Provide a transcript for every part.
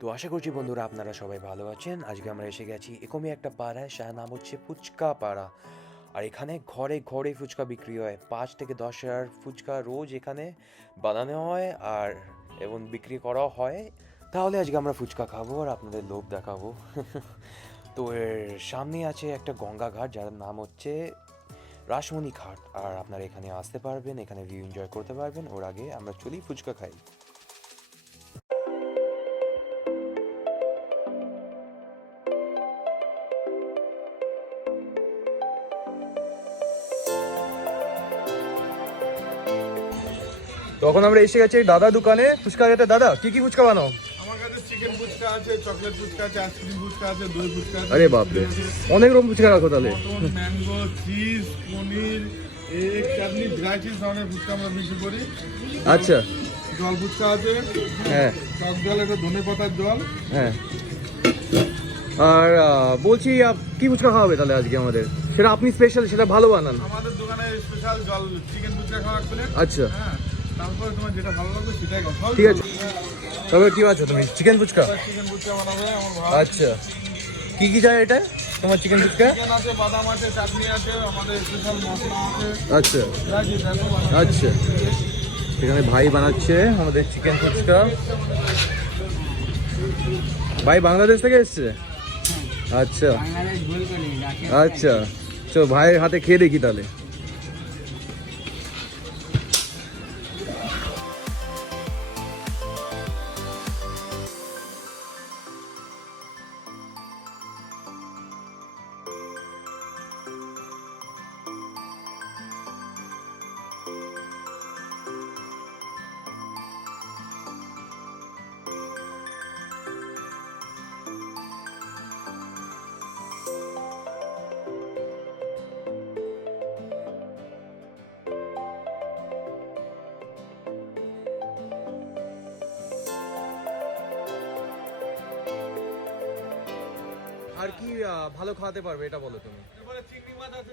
তো আশা করছি বন্ধুরা আপনারা সবাই ভালো আছেন। আজকে আমরা এসে গেছি এরকমই একটা পাড়ায়, যার নাম হচ্ছে ফুচকা পাড়া। আর এখানে ঘরে ঘরে ফুচকা বিক্রি হয়, 5 থেকে 10 হাজার ফুচকা রোজ এখানে বানানো হয় আর এবং বিক্রি করাও হয়। তাহলে আজকে আমরা ফুচকা খাবো আর আপনাদের লোভ দেখাবো। তো এর সামনে আছে একটা গঙ্গা ঘাট, যার নাম হচ্ছে রাসমণি ঘাট। আর আপনারা এখানে আসতে পারবেন, এখানে ভিউ এনজয় করতে পারবেন। ওর আগে আমরা চলি ফুচকা খাই। তখন আমরা এসে গেছি দাদা দোকানে ফুচকা খেতে। দাদা কি কি ফুচকা বানাও? আমার কাছে চিকেন ফুচকা আছে, চকলেট ফুচকা আছে, আইসক্রিম ফুচকা আছে, দই ফুচকা আছে। আরে বাপরে, অনেক রকম ফুচকা রাখো তাহলে। মটন, ম্যাঙ্গো, চিজ, পনির, এগ, চাটনি, ড্রাই চিজ ধরনের ফুচকা আমরা বিক্রি করি। আচ্ছা। জল ফুচকা আছে, হ্যাঁ টক জল, এটা ধনে পাতার জল। হ্যাঁ। আর বলছি কি ফুচকা খাওয়াবে তাহলে আজকে আমাদের? সেটা আপনি স্পেশাল, সেটা ভালো বানান। আমাদের দোকানে স্পেশাল জল চিকেন ফুচকা খাওয়ার প্লেট। আচ্ছা হ্যাঁ, তারপরে তোমার যেটা ভালো লাগবে সেটাই খাও। ঠিক আছে। তবে কি আছো তুমি? চিকেন ফুচকা? চিকেন ফুচকা বানাবে আমার ভালো। আচ্ছা, কি কি চাই এটা তোমার চিকেন ফুচকা? চিকেন আছে, বাদাম আছে, চাটনি আছে, আমাদের স্পেশাল মশলা আছে। আচ্ছা যা যেটা আছে বানাবে। আচ্ছা। এখানে ভাই বানাচ্ছে আমাদের চিকেন ফুচকা। ভাই বাংলাদেশ থেকে এসছে? আচ্ছা আচ্ছা, চলো ভাইয়ের হাতে খেয়ে দেখি তাহলে। আর কি ভালো খাওয়াতে পারবে এটা বলো তুমি? এবারে চিংড়ি মাছ আছে,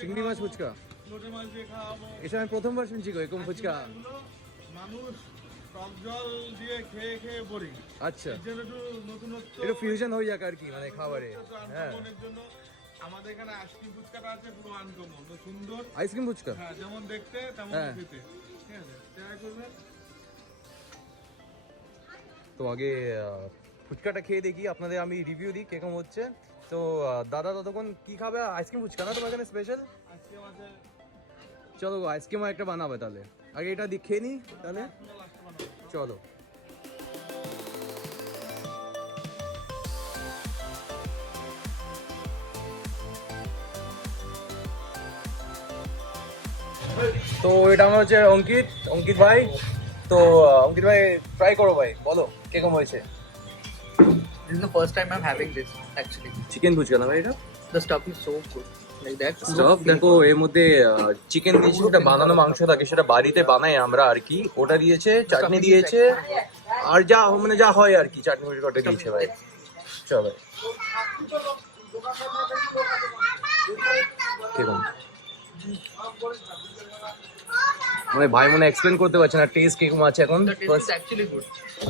চিংড়ি মাছ ফুচকা? লোটে মাছ দিয়ে খাওয়াবো। এসব আমি প্রথমবার শুনছি গো এরকম ফুচকা। এগুলো মানুষ টক জল দিয়ে খেয়ে খেয়ে বোরিং। আচ্ছা, এর জন্য একটু নতুনত্ব, একটু ফিউশন হয়ে যাক আর কি, মানে খাবারে। হ্যাঁ, আনকমনের জন্য আমাদের এখানে আইসক্রিম ফুচকাটা আছে পুরো আনকমন, সুন্দর। আইসক্রিম ফুচকা? হ্যাঁ, যেমন দেখতে তেমন হ্যাঁ। খেতে। ঠিক আছে, ট্রাই করবেন। তো আগে ফুচকাটা খেয়ে দেখি, আপনাদের আমি রিভিউ দিই কিরকম হচ্ছে। তো দাদা ততক্ষণ কি খাবে? আইসক্রিম ফুচকা না তোমার এখানে স্পেশাল? আইসক্রিম আছে, চলো আইসক্রিম একটা বানাবে তাহলে। আগে এটা দিয়ে খেয়ে নিই তাহলে। লাস্টে বানাবো। চলো। তো এটা আমার হচ্ছে অঙ্কিত, অঙ্কিত ভাই। তো অঙ্কিত ভাই ট্রাই করো ভাই, বলো কিরকম হয়েছে? This is the first time I'm having this actually. Chicken fuchka না ভাই এটা? The stuff is so good. Like that. Staff দেখো, এর মধ্যে চিকেন দিয়েছে, সেটা বানানো মাংস থাকে, সেটা বাড়িতে বানাই আমরা আর কি। ওটা দিয়েছে, চাটনি দিয়েছে, আর যা মানে যা হয় আর কি, চাটনি ওটা দিয়েছে ভাই। চল ভাই, কেমন মানে ভাই মনে এক্সপ্লেন করতে পারছে না টেস্ট কিরকম আছে এখন। The taste is actually good.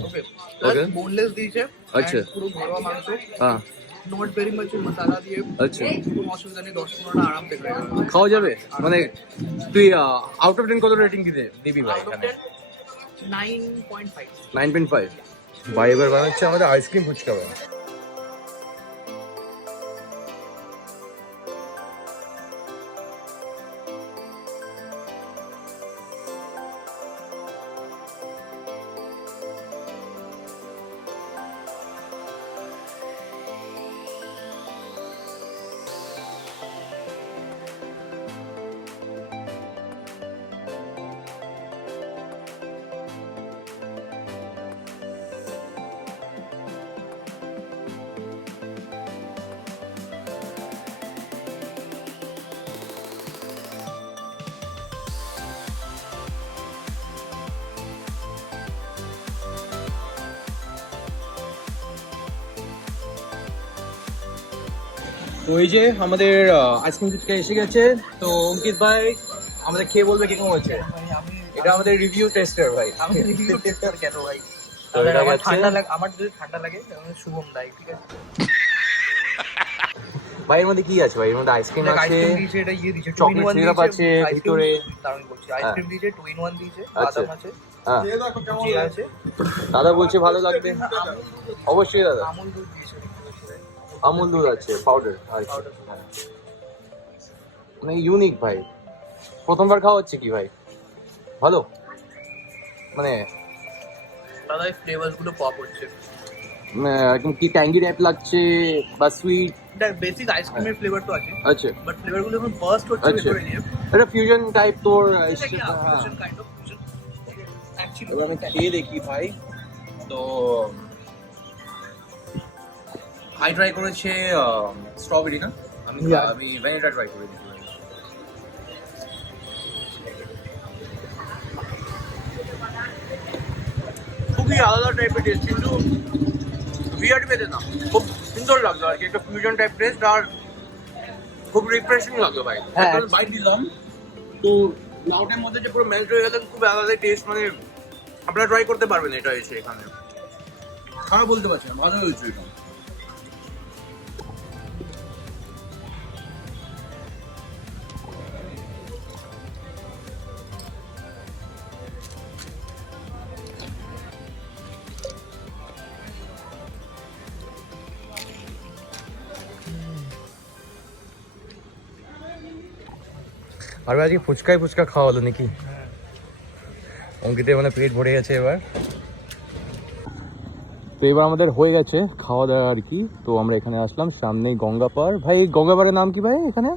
Okay. Plus Okay. boneless dish है. अच्छा. And पूरा घोड़ा मांस है. হ্যাঁ Not very much मसाला दिए. আচ্ছা, কোনো অসুবিধা নেই, 10-15 আরাম থেকে খাবে। খাওয়া যাবে মানে? তুই আউট অফ 10 কত রেটিং দিবি ভাই Out of এখানে? 10, 9.5. 9.5। ভাই এবার বানাচ্ছে আমাদের আইসক্রিম ফুচকা ভাই। তো এই যে আমাদের আইসক্রিম ফুচকা এসে গেছে। তো অঙ্কিত ভাই আমাদের খেয়ে বলবে কিরকম হচ্ছে। ভাই আমি এটা আমাদের রিভিউ টেস্টার ভাই। আমি রিভিউ টেস্টার কেন ভাই? তো এটা আমার গেছে ঠান্ডা লাগে, আমার যদি ঠান্ডা লাগে তাহলে শুভম দাই, ঠিক আছে? ভাই এর মধ্যে কি আছে ভাই? এর মধ্যে আইসক্রিম আছে, আইসক্রিম দিয়েছে, এটা ইয়ে দিয়েছে, চকলেট 2 in 1 সিরাপ দিয়েছে, আছে ice cream- ভিতরে। দারুণ বলছি, আইসক্রিম দিয়েছে, 2 in 1 দিয়েছে, আচ্ছা। বাদাম আছে, হ্যাঁ খেয়ে দেখো কেমন জিরা লাগে। আছে, দাদা বলছে ভালো লাগবে, অবশ্যই দাদা। আমুল দুধ দিয়েছে, আমুল দুধ আছে পাউডার আর কি। Powder। হ্যাঁ। মানে ইউনিক ভাই, প্রথমবার খাওয়া হচ্ছে কি ভাই? ভালো মানে দাদা এই ফ্লেভারস গুলো পপ হচ্ছে। একদম কি ট্যাঙ্গি টাইপ লাগছে বা সুইট? এটা বেসিক আইসক্রিমের ফ্লেভার তো আছে, আচ্ছা বাট ফ্লেভার গুলো এখন বার্স্ট হচ্ছে আচ্ছা। ভেতরে গিয়ে। এটা ফিউশন টাইপ তোর। এটা কি হ্যাঁ। Fusion kind of fusion actually. এবার আমি খেয়ে দেখি ভাই। তো ভাই ট্রাই করেছে স্ট্রবেরি না, আমি Yeah. আমি ভ্যানিলা ট্রাই করে দিচ্ছি ভাই। খুবই আলাদা টাইপের টেস্ট, কিন্তু উইয়ার্ড পেতে না, খুব সুন্দর লাগলো আর কি, একটা ফিউশন টাইপ টেস্ট, আর খুব রিফ্রেশিং লাগলো ভাই। হ্যাঁ। বাইট দিলাম তো লাউটের মধ্যে যে পুরো মেল্ট হয়ে গেল, খুব আলাদা টেস্ট, মানে আপনারা ট্রাই করতে পারবেন এটা এসে এখানে। খারাপ বলতে পারছি না, ভালো হয়েছে এটা। আর আজকে ফুচকা খাওয়া হলো নাকি? অঙ্কিতের মানে পেট ভরে গেছে এবার। তো এবার আমাদের হয়ে গেছে খাওয়া দাওয়া আর কি। তো আমরা এখানে আসলাম, সামনেই গঙ্গাপাড়। ভাই গঙ্গাপাড়ের নাম কি ভাই এখানে?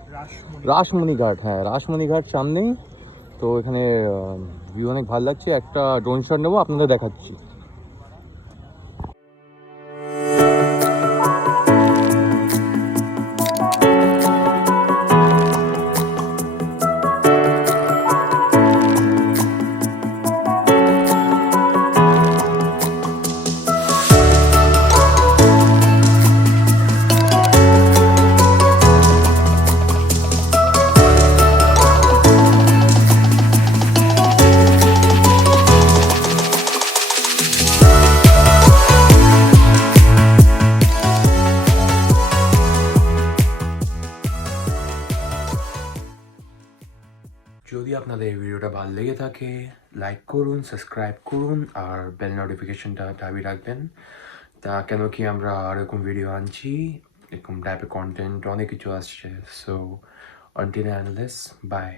রাসমণিঘাট। হ্যাঁ রাসমণিঘাট সামনেই। তো এখানে ভিউ অনেক ভালো লাগছে। একটা ড্রোন শট নেবো, আপনাদের দেখাচ্ছি। যদি আপনাদের এই ভিডিওটা ভালো লেগে থাকে লাইক করুন, সাবস্ক্রাইব করুন আর বেল নোটিফিকেশনটা দাবি রাখবেন। তা কেন কি আমরা এরকম ভিডিও আনছি, এরকম টাইপের কন্টেন্ট অনেক কিছু আসছে। So until end by.